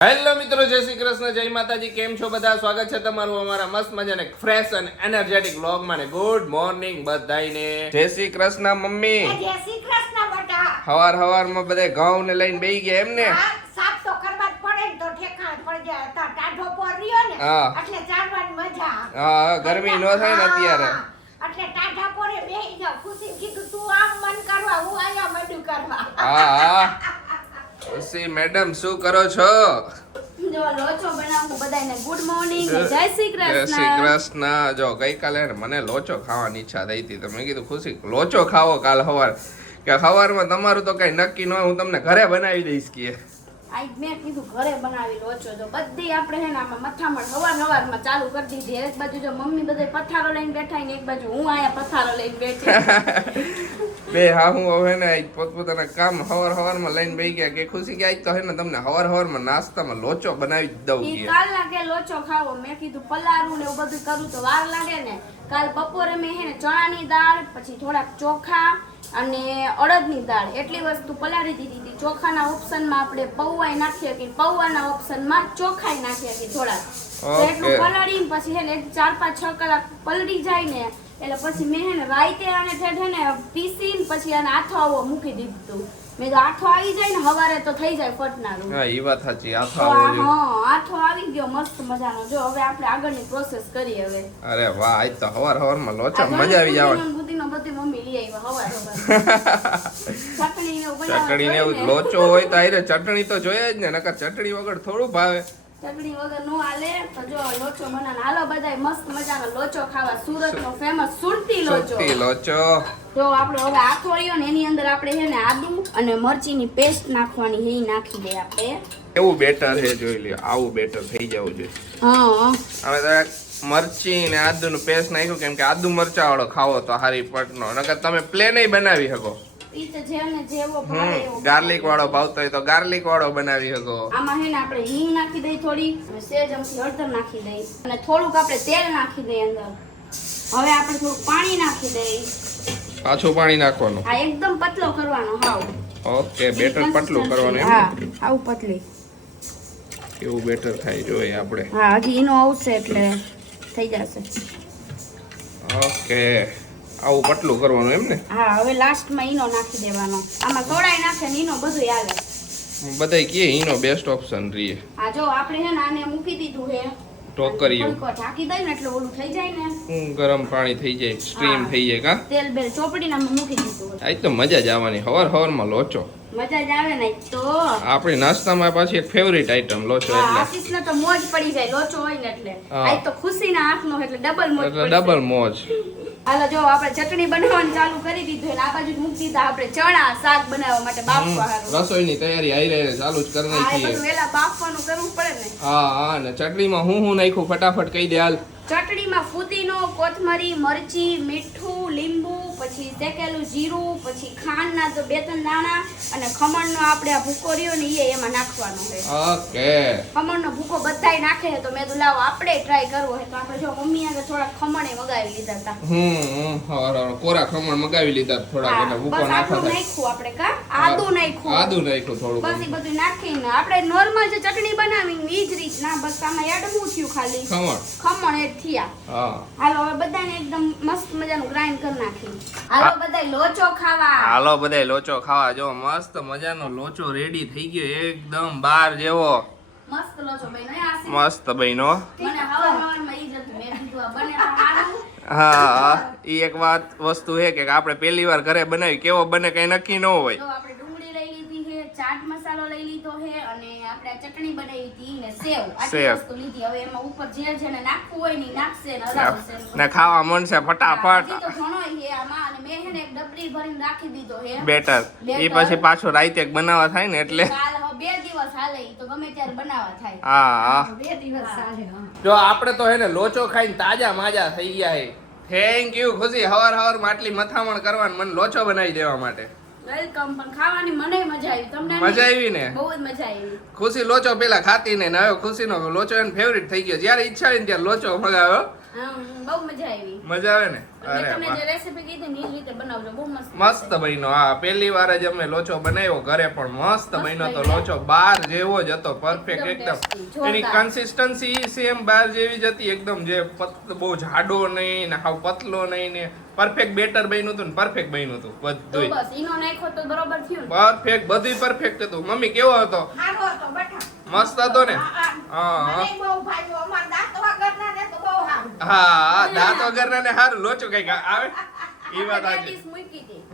Hello મિત્રો જય શ્રી કૃષ્ણ જય માતાજી કેમ છો બધા? સ્વાગત છે તમારું અમારા મસ્ત મજાને ફ્રેશ અને એનર્જેટિક વ્લોગમાં ને ગુડ મોર્નિંગ બધાયને. જય શ્રી કૃષ્ણ મમ્મી. જય શ્રી કૃષ્ણ બેટા હવાર હવારમાં બધા ઘઉં ને લઈને બેહી ગયા એમ ને હા, સાફ તો કરવા જ પડે તો ઠેકાણ પડ જાય તો ટાઢો પર રહ્યો ને હા. એટલે ચાલવાની મજા હા હા, ગરમી નો થાય ને અત્યારે. એટલે ટાઢા પોરે બેહી જાવ ખુશી કીધું તું આમ મન કરવા હું આયા મડું કરવા. હા હા. પછી મેડમ શું કરો છો? લોચો બનાવું બધાને ગુડ મોર્નિંગ જય શ્રી કૃષ્ણ. કૃષ્ણ. જો ગઈકાલે મને લોચો ખાવાની ઈચ્છા થઈ હતી તમે કીધું ખુશી લોચો ખાવો કાલ સવાર કે સવારમાં તમારું તો કઈ નક્કી ન હોય હું તમને ઘરે બનાવી દઈશ કે. આજ મેં કીધું ઘરે બનાવી લોચો. જો બધી આપણે હે ને આમાં મથામણ હવાર હવારમાં ચાલુ કરી દીધી. એક બાજુ જો મમ્મી બધે પથારો લઈને બેઠા ને એક બાજુ હું આયા પથારો લઈને બેઠી. બે હા હું હવે ને પોતપોતાના કામ હવાર હવારમાં લઈને બેહી ગયા. કે ખુશી કે આજ તો હે ને તમને હવાર હવારમાં નાસ્તામાં લોચો બનાવી દઉં કે. કાલ લાગે લોચો ખાવો. મેં કીધું પલારું ને એવું બધું કરું તો વાર લાગે ને. કાલ બપોરે મેં હે ને ચણાની દાળ પછી થોડાક ચોખા અને અડદની દાળ. એટલી વસ્તુ પલાળી દીધી હતી. ચોખાના ઓપ્શનમાં આપણે પૌવાય નાખીએ કે પૌવાના ઓપ્શનમાં ચોખાય નાખીએ કે થોડાક. એટલું પલાળીને પછી હે ને ચાર પાંચ છ કલાક પલળી જાય ને એટલે પછી મેં હે ને રાઈતે આને ઠેઠ ને પીસીને પછી આને આથો આવો મૂકી દીધું. મેં તો આથો આવી જાય ને હવારે તો થઈ જાય ફટનારું. હા એ વાત સાચી આથો આવો હા આથો આવી ગયો મસ્ત મજાનો. જો હવે આપણે આગળની પ્રોસેસ કરીએ હવે. અરે વાહ આજ તો હવાર હવારમાં લોચા મજા આવી જાવ બુદીનો બધી મમ્મી લઈ આવી હવાર હવાર ચટણી ને ચટણી ને. લોચો હોય તો આઈ ચટણી તો જોઈએ જ ને નકર ચટણી વગર થોડું ભાવે. ચટણી વગર નો હાલે. તો જો લોચો બનાવવાનો હાલો બધાય મસ્ત મજાનો લોચો ખાવા. સુરત નો ફેમસ સુરતી લોચો. સુરતી લોચો. તો આપણે હવે આથો રહ્યો ને એની અંદર આપણે છે ને આદુ અને મરચીની પેસ્ટ નાખવાની છે નાખી દે આપણે. એવું બેટર છે જોઈ લ્યો. આવું બેટર થઈ જવું જોઈએ. હા હવે તમે મરચી ને આદુ નું પેસ્ટ નાખ્યું કેમ કે આદુ મરચા વાળો ખાવો તો હારી પટનો નકર તમે પ્લેન બનાવી શકો. એવો ગાર્લિક વાળો ભાવતો હોય તો ગાર્લિક વાળો બનાવી શકો. આમાં હે ને આપણે હિંગ નાખી દઈ થોડી અને સેજ અમથી હળદર નાખી દઈ. અને થોડુંક આપણે તેલ નાખી દઈ અંદર. હવે આપણે થોડું પાણી નાખી દઈ. પાછું પાણી નાખવાનું. હા એકદમ પતલો કરવાનો હાવ. ઓકે બેટર પતલું કરવાનું એમ? હા આવું પતલી. કેવું બેટર થાય જોઈએ આપણે. હા હજી એનો આવશે એટલે થઈ જશે. ઓકે. આવું પટલું કરવાનું એમ ને? હા હવે લાસ્ટમાં ઈનો નાખી દેવાનો. આમાં તોડાઈ નાખે ને ઈનો બધું આવે બધાય કે ઈનો બેસ્ટ ઓપ્શન રીએ. આ જો આપણે હે ને આને મૂકી દીધું હે. ટોકરીઓ ઢાંકી દઈ ને એટલે ઓલું થઈ જાય ને. ગરમ પાણી થઈ જાય સ્ટ્રીમ થઈ જાય કા? તેલ બેલ ચોપડીને આમાં મૂકી દીધું. આજ તો મજા જ આવવાની. હવાર હવારમાં લોચો. મજા જ આવે ને તો. આપણી નાસ્તામાં પાછી એક ફેવરિટ આઈટમ લોચો એટલે. આશીષ ને તો મોજ પડી જાય લોચો હોય ને એટલે. હા. આજ તો ખુશીના હાથનો એટલે ડબલ મોજ ડબલ મોજ. હાલો જો આપણે ચટણી બનાવવાનું ચાલુ કરી દીધું અને આ બાજુ મૂકી દીધા. આપણે ચણા શાક બનાવવા માટે બાફવા હારું. રસોઈની તૈયારી આઈ રહી ચાલુ જ કરી બધું વેલા બાફવાનું કરવું પડે ને. હા હા ને ચટણીમાં હું હું નાખ્યું? ફટાફટ કહી દે હાલ. ચટણીમાં ફુદીનો કોથમરી મરચી મીઠું લીંબુ પછી શેકેલું જીરું પછી ખાંડના તો બે ત્રણ દાણા અને ખમણનો આપણે આ ભૂકો રહ્યો ને એ એમાં નાખવાનો છે. ઓકે. ખમણનો ભૂકો બધાય નાખે છે તો મેં તો લાવો આપણે ટ્રાય કરવો છે. તો આપણે જો મમ્મી આગળ થોડા ખમણે મગાવી લીધા હતા. હમ હમ કોરા ખમણ મગાવી લીધા થોડા એટલે ભૂકો થાય નાખ્યું આપણે કા? આદુ નાખ્યું. આદુ નાખ્યું થોડું બસ એ બધું નાખીને આપણે નોર્મલ જે ચટણી બનાવી ઈ જ રીત ના બસ આમાં એડ હું થયું ખાલી. ખમણ. ખમણ એડ થયા. હા. હાલો હવે બધાને એકદમ મસ્ત મજાનું ગ્રાઇન્ડ કરી નાખી હાલો બધા લોચો ખાવા. હાલો બધાય લોચો ખાવા. જો મસ્ત મજાનો લોચો રેડી થઈ ગયો. એકદમ બાર જેવો. મસ્ત લોચો મસ્ત બહેનો મને હવાર ઈ જ મેં કીધું આ બને સારું. હા એ એક વાત વસ્તુ છે કે આપણે પહેલી વાર ઘરે બનાવી કેવો બને કઈ નક્કી ન હોય જો આપણે ડુંગળી લઈ લીધી છે ચાટ મસાલો લઈ લીધો છે અને આપણે ચટણી બનાવી હતી ને સેવ. આટલી વસ્તુ લીધી. હવે એમાં ઉપર જે જેને નાખવું હોય ને નાખશે ને હલાવશે. ને ખાવા મનશે છે ફટાફટ તો ઘણો છે આમાં અને મેં છે ને એક ડબરી ભરીને રાખી દીધો છે. બેટર. એ પછી પાછો રાઈતે બનાવવા થાય ને એટલે. કાલ હવે બે દિવસ હાલે તો ગમે ત્યારે બનાવવા થાય. હા હા. બે દિવસ હાલે જો આપણે તો હે ને લોચો ખાઈને તાજા માજા થઈ ગયા હે થેન્ક યુ ખુશી. હવાર હવાર માટલી મથામણ કરવાનું મને લોચો બનાવી દેવા માટે. વેલકમ પણ ખાવાની મને મજા આવી. તમને મજા આવી ને? બહુ જ મજા આવી. ખુશી લોચો પેલા ખાતી ને હવે ખુશીનો લોચો એને ફેવરિટ થઈ ગયો. જ્યારે ઈચ્છા ને ત્યારે લોચો મગાવ્યો બહુ મજા આવી. મજા આવે ને? અરે તમને જે રેસિપી કીધી ને એ રીતે બનાવજો. બહુ મસ્ત મસ્ત બન્યો. હા પહેલી વાર જ અમે લોચો બનાવ્યો ઘરે પણ મસ્ત બન્યો તો લોચો બાર જેવો જ હતો પરફેક્ટ એકદમ. એની કન્સિસ્ટન્સી સેમ બાર જેવી જ હતી. એકદમ જે પત- બહુ જાડો નહીં ને હાવ પતલો નહીં ને પરફેક્ટ બેટર બન્યું હતું ને પરફેક્ટ બન્યું હતું તો બધું બસ ઈનો નાખ્યો તો બરોબર થયું પરફેક્ટ બધું પરફેક્ટ હતું. મમ્મી કેવો હતો? સારો હતો બેટા. મસ્ત હતો ને? હા. મને બહુ ભાવ્યો. અમાર દાંત વગરના ને તો બહુ સારું. હા દાંત વગરના ને સારું લોચો કંઈક આવે? એ વાત આજે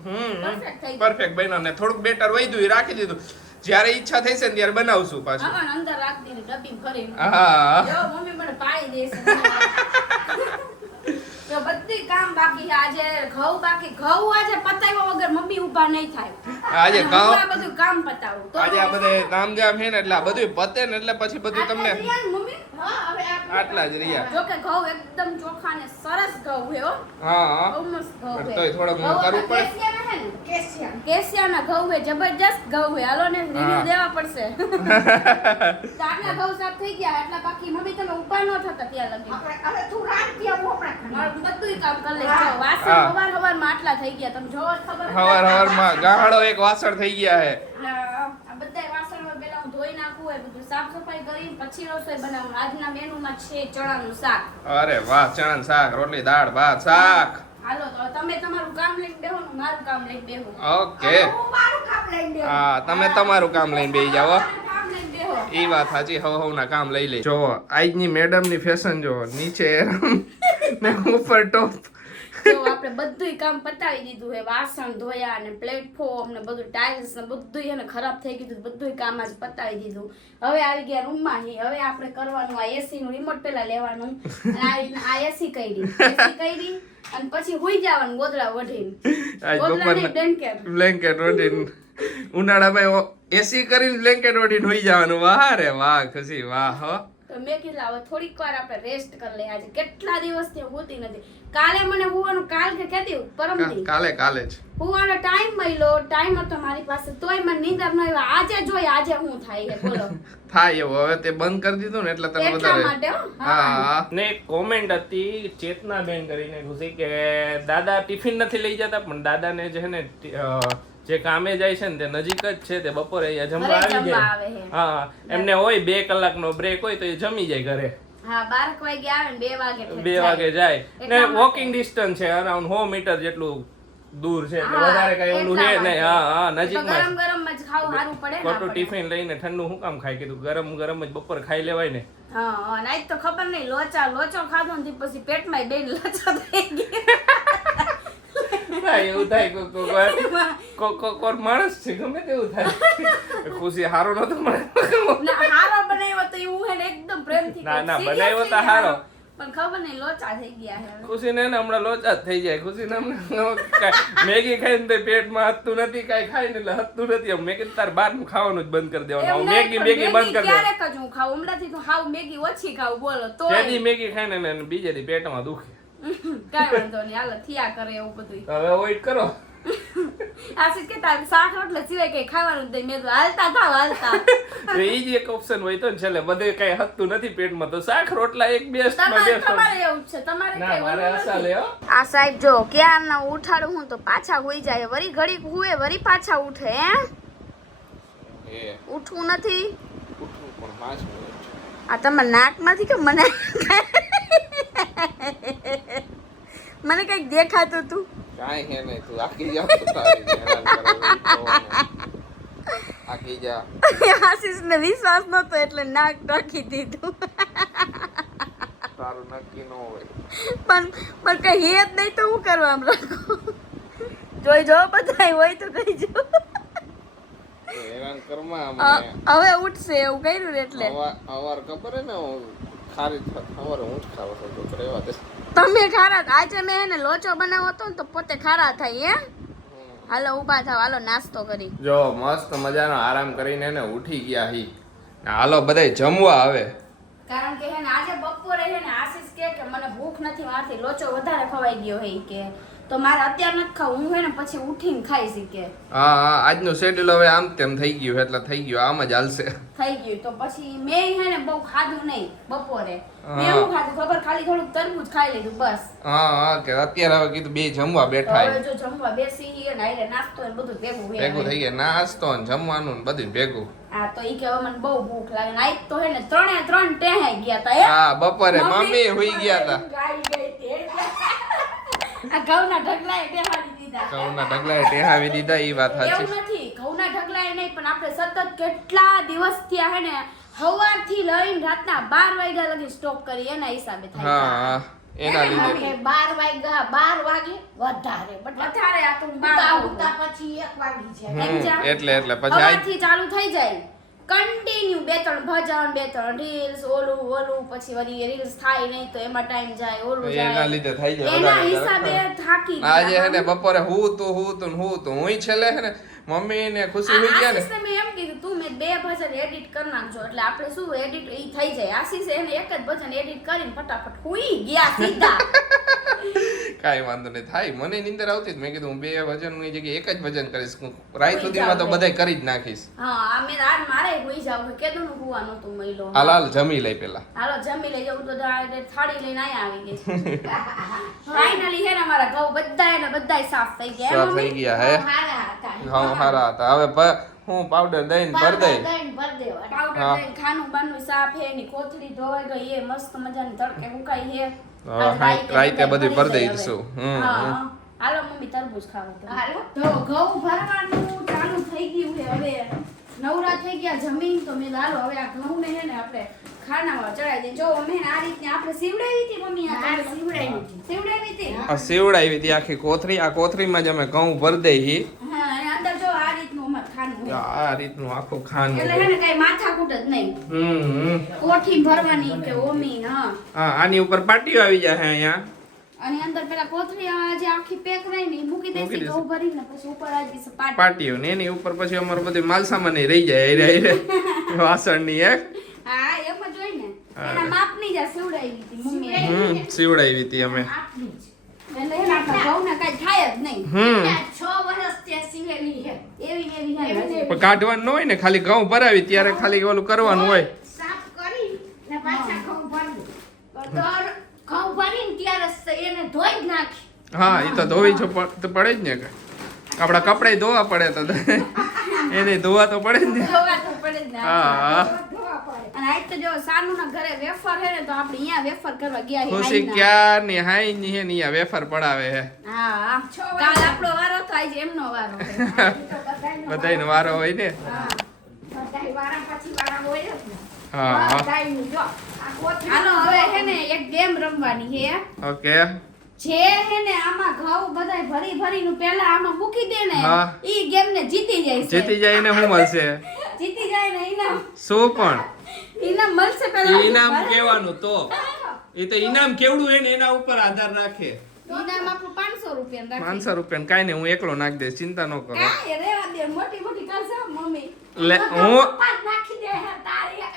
હમ Perfect થઈ ગયું. પરફેક્ટ બન્યો ને. થોડુંક બેટર વધ્યું એ રાખી દીધું. જ્યારે ઈચ્છા થઈ છે ને ત્યારે બનાવશું પાછું. હા, અંદર રાખી દીધી ડબ્બી ભરી હા. મમ્મી મને પાડી દેશે તો બધી કામ બાકી છે. આજે ઘઉં બાકી. ઘઉં આજે પતાવ્યા વગર મમ્મી ઊભા નહીં થાય. આજે ઘઉં- બધું કામ પતાવું. આજે આ બધે તામઝામ છે ને એટલે બધું પતે ને એટલે પછી બધું તમને હા, આટલા જ રહ્યા. જો કે ઘઉં એકદમ ચોખા ને સરસ ઘઉં હે હો. હા હા. બહુ મસ્ત ઘઉં પણ તોય થોડુંક કરું પણ કેસિયાના છે ને? ઘઉં હે જબરજસ્ત ઘઉં હે હાલો ને રિવ્યુ દેવા પડશે. આટલા ઘઉં સાફ થઈ ગયા એટલા બાકી મમ્મી તમે ઊભા ન થતા ત્યાં લગી. આપણે- હવે તું ત્યાં હું આપણે મારું બધુંય કામ કરી લઈશ. જો વાસણ હવાર હવારમાં આટલા થઈ ગયા. તમે જો ખબર હવાર હવારમાં ગાહડો એક વાસણ થઈ ગયા હે હા, આ બધાય વાસણો હું ધોઈ નાખું એ બધું સાફ સફાઈ કરી પછી રસોઈ બનાવું આજના મેનુમાં છે ચણાનું શાક. અરે વાહ ચણા શાક રોટલી દાળ ભાત શાક. હાલો તો તમે તમારું કામ લઈને બેહો ને મારું કામ લઈને બેહો. ઓકે. હું મારું કામ લઈને બેહો. હા તમે તમારું કામ લઈને બેહી જાઓ એ વાત સાચી હવ હવના કામ લઈ લે. જો આજની મેડમની ફેશન જો નીચે ને ઉપર ટોપ જો આપણે બધુંય કામ પતાવી દીધું હે વાસણ ધોયા ને પ્લેટફોર્મ ને બધું ટાઇલ્સ ને બધુંય એને ખરાબ થઈ ગયું. બધુંય કામ આજ પતાવી દીધું. હવે આવી ગયા રૂમમાં હી હવે આપણે કરવાનું આ એસી નું રિમોટ પેલા લેવાનું. અને આ આ એસી કરી એસી કરી અને પછી હુઈ જવાનું ગોદડા વઢીને. ગોદડા બપોરના બ્લેન્કેટ વઢીને. ઉનાળામાં એસી કરીને બ્લેન્કેટ વઢીને હુઈ જવાનું. વાહ રે વાહ ખુશી વાહ હો. તો મેં કીધું હવે થોડીક વાર આપણે રેસ્ટ કરી લઈએ. આજે કેટલા દિવસથી હોતી નથી. કાલે મને હુવાનું કાલ કે કેતી પરમ કાલે કાલે જ. હુવાનો ટાઈમ મળ્યો. ટાઈમ હતો મારી પાસે. તોય મને નીંદર ન આવ્યો આજે જોઈ આજે હું થાય બોલો. થાય એવું. હવે તે બંધ કરી દીધું ને એટલે તને વધારે હા. હા. ને એક કોમેન્ટ હતી ચેતના બેન કરીને ઘૂસી કે દાદા ટિફિન નથી લઈ જતા પણ દાદાને જે છે ને જે કામે જાય છે ને તે નજીક જ છે તે બપોરે અહીંયા જમવા આવી જાય. હા એમને હોય બે કલાકનો બ્રેક હોય તો એ જમી જાય ઘરે. હા ને બે વાગે જાય. ને વોકિંગ ડિસ્ટન્સ છે અરાઉન્ડ સો મીટર જેટલું દૂર છે એટલે વધારે કઈ ઓલું છે નહીં. હા હા નજીક નજીકમાં ગરમ ગરમ જ ખાવું સારું પડે ખોટું ટિફિન લઈને ઠંડુ શું કામ ખાઈ કીધું ગરમ ગરમ જ બપોર ખાઈ લેવાય ને. હા હા, આજ તો ખબર નહીં લોચા લોચો ખાધો ને પછી પેટમાં બેન લોચો થઈ ગયો હા, એવું થાય કોક કોક. કોક માણસ છે ગમે તેવું થાય. ખુશી હારો નતો મળે. ના હારો બનાવ્યો તો એવું હે એકદમ પ્રેમથી ના, ના, બનાવ્યો તો હારો. પણ ખબર નહીં લોચા થઈ ગયા ખુશી ને હમણાં લોચા થઈ જાય. ખુશી ને હમણાં મેગી ખાઈને તો પેટમાં હતું નથી કાંઈ ખાઈને એટલે હતું નથી. મેં કીધું તાર બહારનું ખાવાનું જ બંધ કરી દેવાનું. મેગી મેગી બંધ કરી દેવાનું. ક્યારેક જ હું ખાઉં. હમણાંથી તો હાવ મેગી ઓછી ખાઉં બોલો તો મેગી ખાઈને ને બીજે દી પેટમાં દુખે. કાંઈ વાંધો નહીં. હાલો થયા કરે એવું બધું હવે અવોઈડ કરો. આશીષ કે તારે શાક રોટલા સિવાય કઈ ખાવાનું નહીં. મેં તો હાલતા થાવ હાલતા. તો એ જ એક ઓપ્શન હોય તો ને છેલ્લે બધે કઈ હતું નથી પેટમાં. તો શાક રોટલા એક બેસ્ટમાં તમારે બેસ્ટ તમારે એવું છે. તમારે ના મારે આશા નથી. લે આ સાહેબ જો ક્યારના ઉઠાડું હું તો પાછા હોઈ જાય. વરી ઘડીક હુએ વરી પાછા ઉઠે હે? એ. ઉઠવું નથી? ઉઠવું પણ પાંચ મિનિટ. આ તમારા નાકમાંથી કે મને? મને કંઈક દેખાતું તું. કાંઈ હે ને તું. આખી જા. આખી જા આશીષને વિશ્વાસ નતો એટલે નાક ઢાંકી દીધું. તારું નક્કી ન હોય. પણ પણ કઈ હે જ નહીં તો હું કરવા આમ રાખું જોઈ જો બધા હોય તો કઈ જો. હવે ઉઠશે એવું કર્યું ને એટલે. અવાર ખબર હે ને ખારી ખબર હું જ ખાવા તો તો દે. તમે ખારા આજે મેં એને લોચો બનાવો હતો ને તો પોતે ખારા થાય એમ? હાલો ઊભા થાવ હાલો નાસ્તો કરી. જો મસ્ત મજાનો આરામ કરીને એને ઉઠી ગયા હી. હાલો બધાય જમવા આવે. કારણ કે હે ને આજે બપોરે હે ને આશીષ કે કે મને ભૂખ નથી મારથી લોચો વધારે ખવાઈ ગયો હે કે. તો મારે અત્યારે નથી ખાવું. હું હે ને પછી ઉઠીને ખાઈ શકે હા હા આજનો શેડ્યુલ હવે આમ તેમ થઈ ગયું એટલે થઈ ગયું. આમ જ હાલશે. થઈ ગયું. તો પછી મેં હે ને બહુ ખાધું નહીં બપોરે. મેં હું ખાધું ખબર? ખાલી થોડું તરબૂચ ખાઈ લીધું બસ. હા હા કે અત્યારે હવે કીધું બે જમવા બેઠા હવે જો જમવા બેસી ને હારે નાસ્તો ને બધું ભેગું ભેગું થઈ ગયા. નાસ્તો ને જમવાનું ને બધું ભેગું. હા તો ઈ કે હવે મને બહુ ભૂખ લાગે. ને આજ તો હે ને ત્રણે ત્રણ ટેહાઈ ગયા તા હા? બપોરે મમ્મી હોઈ ગયા તા. ગાઈ ગઈ ઘઉંના ઢગલાએ ટેહાડી દીધા. ઘઉંના ઢગલાએ ટેહાવી દીધા એ વાત એવું નથી ઘઉંના ઢગલાએ નહીં પણ આપણે સતત કેટલા દિવસ થયા હે ને સવારથી લઈને રાતના બાર વાગ્યા લગી સ્ટોપ કરી એના હિસાબે થાય હા એના લીધે. વાગ્યા બાર વાગે વધારે બટ વધારે આ તો ઉતા પછી એક વાગી જાય. એટલે એટલે પછી સવારથી ચાલુ થઈ જાય. કન્ટિન્યુ બે ત્રણ ભજન બે ત્રણ રીલ્સ ઓલું ઓલું પછી વળી રીલ્સ થાય નહીં તો એમાં ટાઈમ જાય ઓલું એના લીધે થઈ જાય એના હિસાબે થાકી આજે હે ને બપોરે હું તું હું તું હું તું. હું છેલે હે ને મમ્મી ને ખુશી હોઈ ગયા ને. આશીષને મેં એમ કીધું તું મેં બે ભજન એડિટ કરી નાખજો. એટલે આપણે શું એડિટ એ થઈ જાય. આશીષે એને એક જ ભજન એડિટ કરીને ફટાફટ હુઈ ગયા સીધા. કાંઈ વાંધો નહીં થાય. મને નિંદર આવતી જ. મેં કીધું હું બે વજનની જગ્યાએ એક જ વજન કરીશ. હું રાત સુધીમાં તો બધાય કરી જ નાખીશ. હા મેં આજ મારે હોઈ જાવ કેદું નું હુવા નતું મહિલો હાલ હાલ જમી લઈ પેલા. હાલો જમી લઈ જવું તો થાળી લઈને અહીંયા આવી ગઈ ફાઇનલી હે ને મારા ઘઉં બધા ને બધાય સાફ થઈ ગયા. સાફ થઈ ગયા હે? હા હારા હતા. હવે હું પાવડર દઈને ભર દઈ દઈને ભર દેવા પાવડર હા. દઈને ખાનું બાનું સાફ હે એની કોથળી ધોવાઈ ગઈ એ મસ્ત મજાની તડકે ઉકાઈ હે રાઈતે બધી ભર દઈ દઈશું. હમ, હા. હા. હાલો મમ્મી તરબૂચ ખાવા તો. હાલો. તો ઘઉં ભરવાનું ચાલુ થઈ ગયું છે હવે નવરા થઈ ગયા જમીન તો મેં હાલો હવે આ ઘઉં ને હે ને આપણે ખાનામાં ચડાવી દઈએ જો અમે આ રીતની આપણે સીવડાવી હતી મમ્મી આ હા, સીવડાવી હતી. સીવડાવી હતી આ સીવડાવી હતી આખી કોથરી આ કોથરીમાં જ અમે ઘઉં ભર દઈ હા અને અંદર જો આ અમારે ખાનું. આ રીતનું આખું ખાનું. એટલે હે ને કઈ માથાકૂટ જ નહીં. હમ હમ. કોઠી ભરવાની કે ઓમી હા. હા આની ઉપર પાટીઓ આવી જાય હે અહીંયા. અને અંદર પેલા કોથળી જે આખી પેક રહી ને મૂકી દેસી. ઘઉં ભરીને પછી ઉપર આવી જશે પાટી પાટીઓ ને એની ઉપર પછી અમારે માલ સામાન રહી જાય રે રે. વાસણ વાસણની એક હા એમ જ હોય ને. એના માપની જ સીવડાવી હતી મમ્મી. હમ સીવડાવી હતી અમે. જ. એટલે એના આપણા ઘઉંને કઈ થાય જ નહીં હમ આ છ વર્ષ ત્યાં સીવેલી છે એવી એવી હે એવી હજી. પણ કાઢવાનું ન હોય ને ખાલી ઘઉં ભરાવી ત્યારે ખાલી ઓલું કરવાનું હોય. સાફ કરી ને પાછા ઘઉં ભરી તો ઘઉં ભરીને ત્યારે સ- એને ધોઈ જ નાખી. હા એ તો ધોવી છો તો પડે જ ને કે આપણા કપડા ધોવા પડે તો એને ધોવા તો પડે ને. ધોવા તો પડે ને. હા અને આજ તો જો સાનુના ઘરે વેફર હે ને તો આપણે અહીંયા વેફર કરવા ગયા ખુશી હાઈના. ક્યાર હાઈ ની હે ની વેફર પડાવે હે. હા કાલ આપણો વારો તો આજે એમનો વારો બધાયનો વારો હોય ને. હા. બધાય વારા પછી વારા હોય ને. હા હા. જો. આ કોથળી હાલો હવે હે ને એક ગેમ રમવાની ઓકે. જે હે ને આમાં ઘઉં બધાય ભરી ભરીનું પહેલા આમાં મૂકી દે ને ઈ ગેમ ને જીતી જાય છે. જીતી જાય ને શું મળશે? જીતી જાય ને ઇનામ શું પણ? ઇનામ મળશે પહેલા ઈનામ. કેવાનું તો. એ તો ઈનામ કેવડું હે ને એના ઉપર આધાર રાખે. ઇનામ આપણું પાંચસો રૂપિયા રાખી. પાંચસો રૂપિયા કાંઈ નહીં હું એકલો નાખી દઈશ ચિંતા ન કરો. કાંઈ રેવા દે મોટી મોટી કરશે મમ્મી. લે હું નાખી દે હે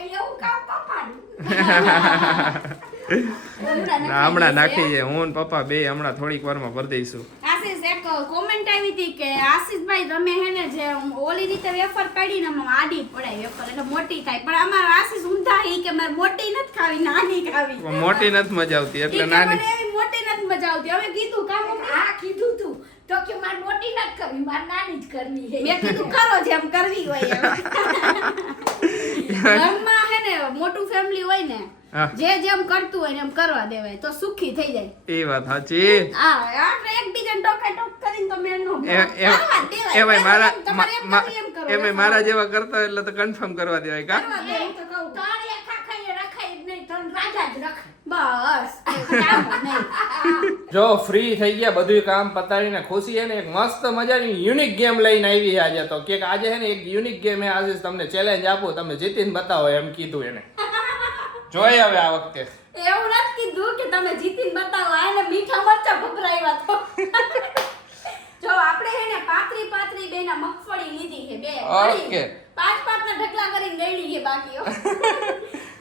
એવું કામ પપ્પાનું. હમણાં નાખી છે. હું ને પપ્પા બે હમણાં થોડીક વારમાં ભરી દઈશું. આશીષ એક કોમેન્ટ આવી હતી કે આશીષભાઈ તમે હે ને જે ઓલી રીતે વેફર કાઢીને આમાં આડી પડાય વેફર એટલે મોટી થાય. પણ અમારા આશીષ ઊંધા ઈ કે મારે મોટી નથી ખાવી નાની ખાવી. મોટી નથી મજા આવતી એટલે નાની. મોટી નથી મજા આવતી. હવે કીધું કામ આ કીધું તું તો કે મારે મોટી નથી કરવી મારે નાની જ કરવી છે મેં કીધું કરો જેમ કરવી હોય એમ. ઘરમાં હે ને મોટું ફેમિલી હોય ને હા. જે જેમ કરતું હોય એમ કરવા દેવાય તો સુખી થઈ જાય. એ વાત સાચી. હા આપણે એકબીજાને ટોકા ટોક કરીને તો મેળ નો એ- એ- કરવા દેવાય. એમાંય મારા જેવા કરતા એટલે તો કન્ફર્મ કરવા દેવાય કા? કરવા દે, તો કહું. ત્રણ એકા ખાઈએ રખાય જ નહીં ત્રણ રાજા જ રખાય. બસ કામ જ નહીં. જો ફ્રી થઈ ગયા બધું કામ પતાવીને ખુશી છે ને એક મસ્ત મજાની યુનિક ગેમ લઈને આવી છે આજે તો. કે આજે છે ને એક યુનિક ગેમ એ આજે તમને ચેલેન્જ આપું તમે જીતીને બતાવો એમ કીધું એને. જોઈએ હવે આ વખતે. એવું નથી કીધું કે તમે જીતીને બતાવો આને મીઠા મરચા ભભરાવ્યા તો. જો આપણે હે ને પાતરી પાતરી બેના મગફળી લીધી છે બે. ઓકે. પાંચ પાંચ ના ઢગલા કરીને ગળી છે બાકીઓ.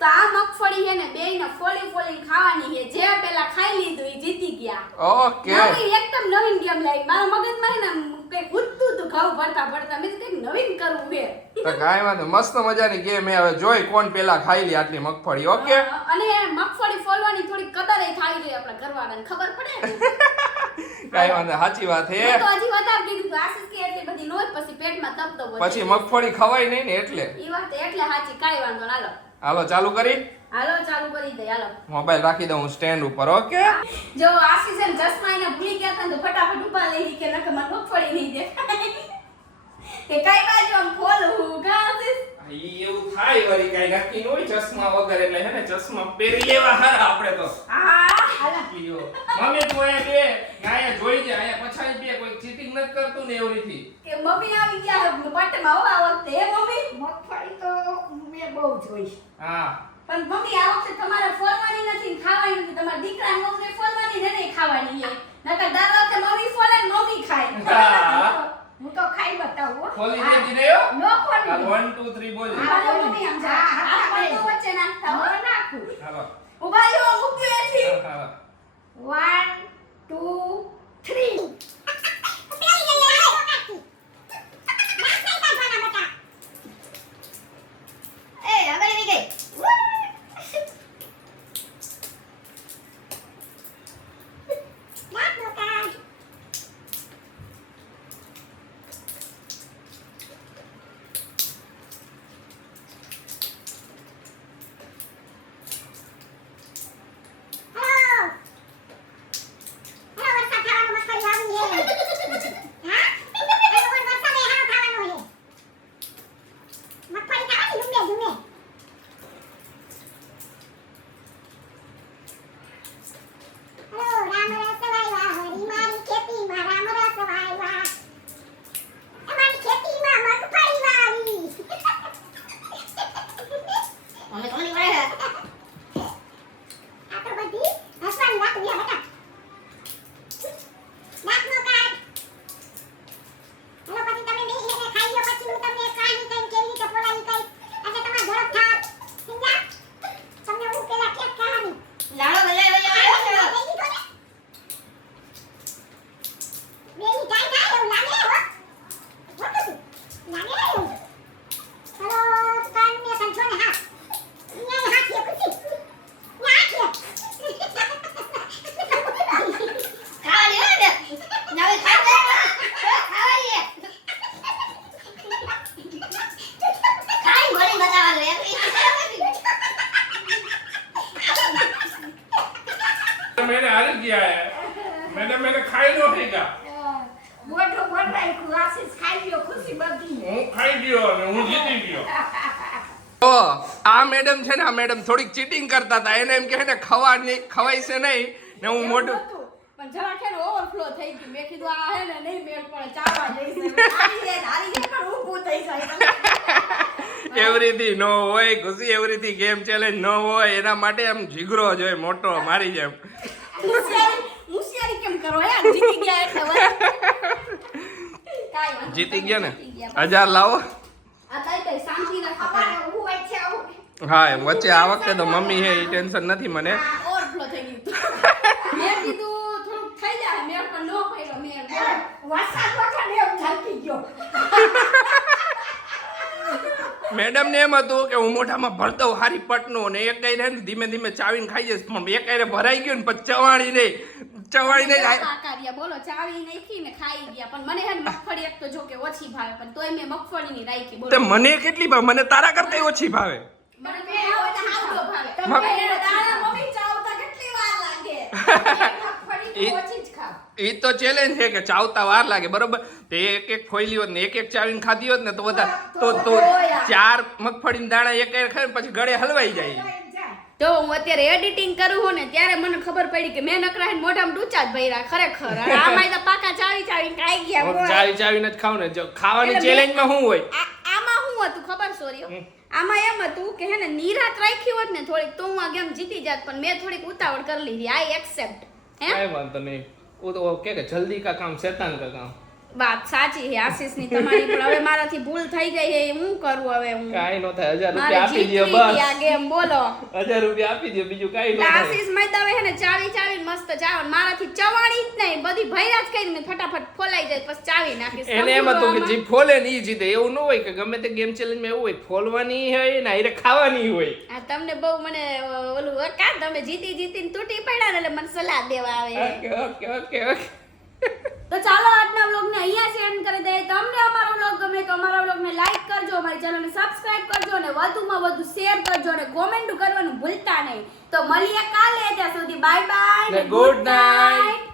તો આ મગફળી છે ને બે બેયને ફોલી ફોલી ખાવાની છે. જે પેલા ખાઈ લીધું એ જીતી ગયા. ઓકે. નવી એકદમ નવીન ગેમ લાગી મારા મગજમાં હે ને કંઈક ઉઠતું હતું ઘઉં ભરતા ભરતા મેં કઈ નવીન કરવું મેં. તો કાંઈ વાંધો. મસ્ત મજાની ગેમ હવે જોઈ કોણ પેલા ખાઈ લે આટલી મગફળી ઓકે? અને મગફળી ફોલવાની થોડી કદર થાય છે આપણા ઘરવાળાને. ખબર પડે? કાંઈ વાંધો સાચી વાત હે. મેં તો હજી વધારે કીધું આશીષ કે એટલી બધી નોય પછી પેટમાં તપતો પછી મગફળી ખવાય નહીં ને એટલે. ઈ વાત એટલે સાચી. કાંઈ વાંધો હાલો. હાલો ચાલુ કરી. હાલો ચાલુ કરી દે હાલો. મોબાઈલ રાખી દઉં સ્ટેન્ડ ઉપર ઓકે જો આ સીઝન ચશ્મા એને ભૂલી ગયા હતા તો ફટાફટ ઊભા લઈ કે નકર મને મગફળી નહીં દે કે કઈ બાજુ આમ ખોલું આશીષ ઈ એવું થાય વળી કઈ નક્કી ન હોય ચશ્મા વગર એટલે હે ને ચશ્મા પહેરી લેવા હારા આપણે તો. હા હાલા. કીયો મમ્મી તું અહીંયા બે ના જોઈ જા અહીંયા પછાઈ બે કોઈ ચીટિંગ નથી કરતું ને એવરીથી કે મમ્મી આવી ગયા પટમાં હો આ વખતે હે મમ્મી? મગફળી તો મેં બહુ જોઈ હા. પણ મમ્મી આ વખતે તમારે ફોલવાની નથી ખાવાની નથી. તમારા દીકરા નોકરે ફોલવાની ને નહીં ખાવાની એ. નકર દર વખતે મમ્મી ફોલે મમ્મી ખાય. હું. તો ખાઈ બતાવું ફોલી દે જી રહ્યો? નો ફોલી. 1 2 3 બોલ. હા મમ્મી આમ જા આ પણ તો વચ્ચે નાખતા હો. નાખું. હાલો. ઊભા જો મૂક્યો એથી. 1 2 3 મેને મેને ખાઈ નો હેગા મોઢું ભરાઈ ગયું ખાઈ ગયો ખુશી બધી. હું ખાઈ ગયો અને હું જીતી ગયો તો આ મેડમ છે ને આ મેડમ થોડીક ચીટિંગ કરતા હતા. એને એમ કહે ને ખવાની ખવાય છે નહીં. ને હું મોટું પણ જરા કે ઓવરફ્લો થઈ ગયું મેં કીધું આ હે ને નહીં મેળ પડે ચાલવા જઈશ. હારી હારી પણ ઊભું થઈ જાય. એવરીથી નો હોય ખુશી એવરીથી ગેમ ચેલેન્જ ન હોય એના માટે આમ જીગરો જોઈએ મોટો મારી જેમ. હોશિયારી કેમ કરો? યાર જીતી ગયા એટલે જીતી ગયા ને? હજાર લાવો. હું હોય છે આવું. હા એમ વચ્ચે આ વખતે તો મમ્મી હે એ ટેન્શન નથી મને. આ ઓવરફ્લો થઈ ગયું મેં કીધું થોડુંક થઈ જાય મેળ પણ ન પડ્યો મેળ. વરસાદ વખત એમ ઝલકી ગયો. મેડમ ને એમ હતું કે હું મોઢામાં ભર દઉં હારી પટનું ને એક કઈ ને ધીમે ધીમે ચાવીને ખાઈ જઈશ. પણ એક કઈ ભરાઈ ગયું ને પછી ચવાણી નહીં. ચવાણી નહીં બોલો ચાવી નાખી ને ખાઈ ગયા. પણ મને હે મગફળી એક તો જો કે ઓછી ભાવે. પણ તોય મેં મગફળીની રાખી. બોલો. મને કેટલી ભાવે? મને તારા કરતા ઓછી ભાવે. મને બે તો આવડો ભાવે. તમે દાણા મમ્મી ચાવતા કેટલી વાર લાગે? એ- તો ઓછી જ ખાવ. એ તો ચેલેન્જ છે કે ચાવતા વાર લાગે બરોબર? તે એક એક ખોઈલી હોત ને એક એક ચાવીને ખાધી હોત ને તો બધા તો તો ચાર મગફળીના દાણા એક એક ખાય પછી ગળે હલવાઈ જાય. જો હું અત્યારે એડિટિંગ કરું છું ને ત્યારે મને ખબર પડી કે મેં નકરા મોઢા મોઢામાં ડૂચા જ ભર્યા ખરેખર. આમાં તો પાકા ચાવી ચાવી ખાઈ ગયા ચાવી જ ખાવ ને જો ખાવાની ચેલેન્જમાં શું હોય? આમાં શું હતું ખબર સોરી આમાં એમ હતું કે હે ને નિરાત રાખી હોત ને થોડીક, તો હું આ ગેમ જીતી જાત, પણ મેં થોડીક ઉતાવળ કરી લીધી. આઈ એક્સેપ્ટ હે? વાંધો નહીં. ઓ તો કે જલ્દી કા કામ, શેતાન કા કામ. વાત સાચી છે આશીષની તમારી પણ હવે મારાથી ભૂલ થઈ ગઈ છે હું કરું હવે હું? કાઈ નો થાય હજાર મારે રૂપિયા આપી દો બસ. આ ગેમ બોલો. હજાર રૂપિયા આપી દો બીજું કાઈ નો થાય. આશીષ મૈદા છે ને ચાવી ચાવી મસ્ત ચાવ મારાથી ચવાણી જ નહીં બધી ભૈરા જ કરીને ફટાફટ ફોલાઈ જાય પછી ચાવી નાખીશ. એને એમ હતું કે જે ફોલે ને ઈ જીતે એવું ન હોય કે ગમે તે ગેમ ચેલેન્જમાં એવું હોય ફોલવાની હોય ને આરે ખાવાની હોય. આ તમને બહુ મને ઓલું કા તમે જીતી જીતીને તૂટી પડ્યા ને એટલે મને સલાહ દેવા આવે. Okay okay okay okay. તો ચાલો આજના વ્લોગને અહીંયા જ એન્ડ કરી દઈએ. તમને અમારો વ્લોગ ગમે તો અમારા વ્લોગને લાઈક કરજો અમારી ચેનલને સબસ્ક્રાઇબ કરજો અને વધુમાં વધુ શેર કરજો અને કોમેન્ટ કરવાનું ભૂલતા નહીં. તો મળીએ કાલે ત્યાં સુધી બાય બાય ગુડ night.